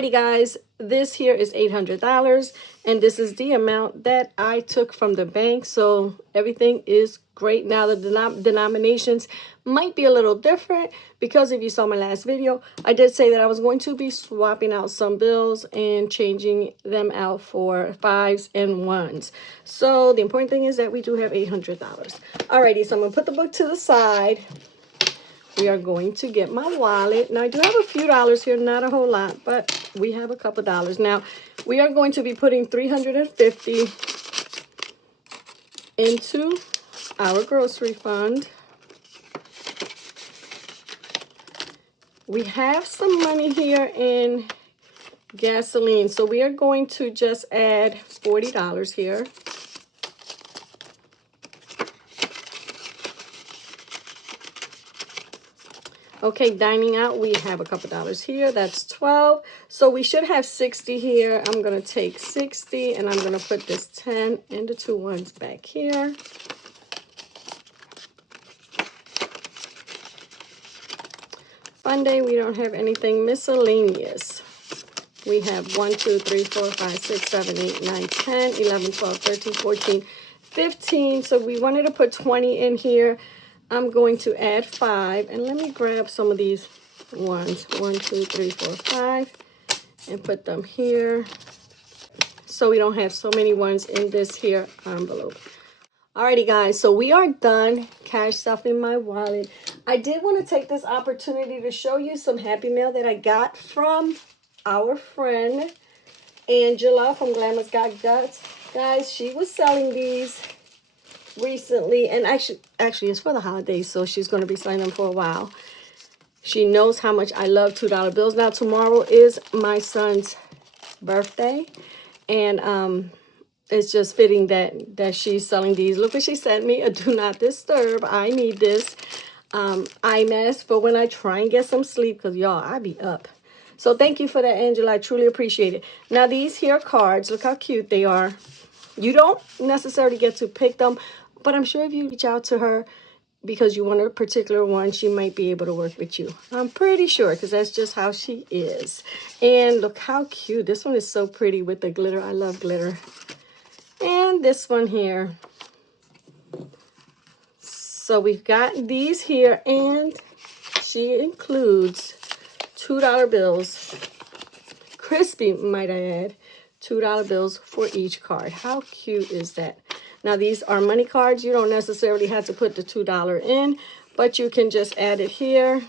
Alrighty guys, this here is $800 and this is the amount that I took from the bank. So everything is great. Now the denominations might be a little different because if you saw my last video, I did say that I was going to be swapping out some bills and changing them out for 5s and 1s. So the important thing is that we do have $800. Alrighty, so I'm going to put the book to the side. We are going to get my wallet. Now, I do have a few dollars here, not a whole lot, but we have a couple dollars. Now, we are going to be putting $350 into our grocery fund. We have some money here in gasoline, so we are going to just add $40 here. Okay, dining out, we have a couple dollars here. That's 12. So we should have 60 here. I'm going to take 60 and I'm going to put this 10 and the 2 ones back here. Fun day, we don't have anything miscellaneous. We have 1, 2, 3, 4, 5, 6, 7, 8, 9, 10, 11, 12, 13, 14, 15. So we wanted to put 20 in here. I'm going to add 5, and let me grab some of these ones. 1, 2, 3, 4, 5, and put them here so we don't have so many ones in this here envelope. Alrighty guys, so we are done cash stuffing my wallet. I did want to take this opportunity to show you some happy mail that I got from our friend Angela from Glamour's Got Guts. Guys, she was selling these recently, and actually it's for the holidays, so she's going to be selling them for a while. She knows how much I love $2 bills. Now tomorrow is my son's birthday, and it's just fitting that she's selling these. Look what she sent me, a do not disturb. I need this eye mask for when I try and get some sleep, because y'all, I be up. So thank you for that, Angela. I truly appreciate it. Now these here cards, look how cute they are. You don't necessarily get to pick them, but I'm sure if you reach out to her because you want a particular one, she might be able to work with you. I'm pretty sure, because that's just how she is. And look how cute. This one is so pretty with the glitter. I love glitter. And this one here. So we've got these here, and she includes $2 bills. Crispy, might I add. $2 bills for each card. How cute is that? Now these are money cards. You don't necessarily have to put the $2 in, but you can just add it here.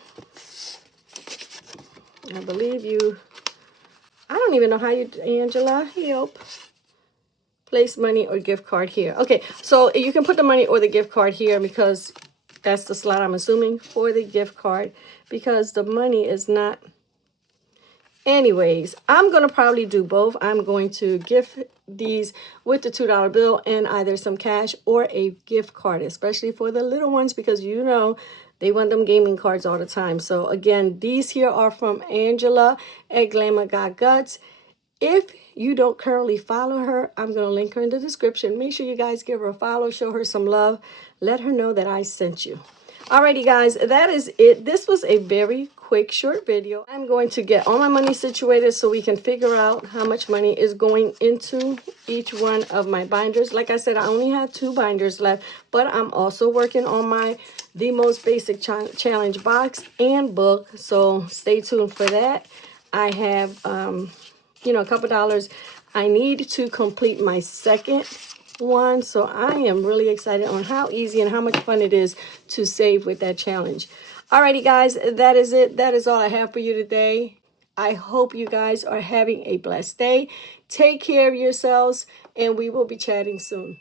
I believe you, I don't even know how you, Angela, help. Place money or gift card here. Okay, so you can put the money or the gift card here because that's the slot I'm assuming for the gift card, because the money is not. Anyways, I'm going to probably do both. I'm going to gift these with the $2 bill and either some cash or a gift card, especially for the little ones, because you know they want them gaming cards all the time. So again, these here are from Angela at Glamour Got Guts. If you don't currently follow her, I'm going to link her in the description. Make sure you guys give her a follow, show her some love. Let her know that I sent you. Alrighty guys, that is it. This was a very quick short video. I'm going to get all my money situated so we can figure out how much money is going into each one of my binders. Like I said, I only have 2 binders left, but I'm also working on the most basic challenge box and book, so stay tuned for that. I have you know, a couple dollars I need to complete my second one, so I am really excited on how easy and how much fun it is to save with that challenge. Alrighty guys, that is it. That is all I have for you today. I hope you guys are having a blessed day. Take care of yourselves, and we will be chatting soon.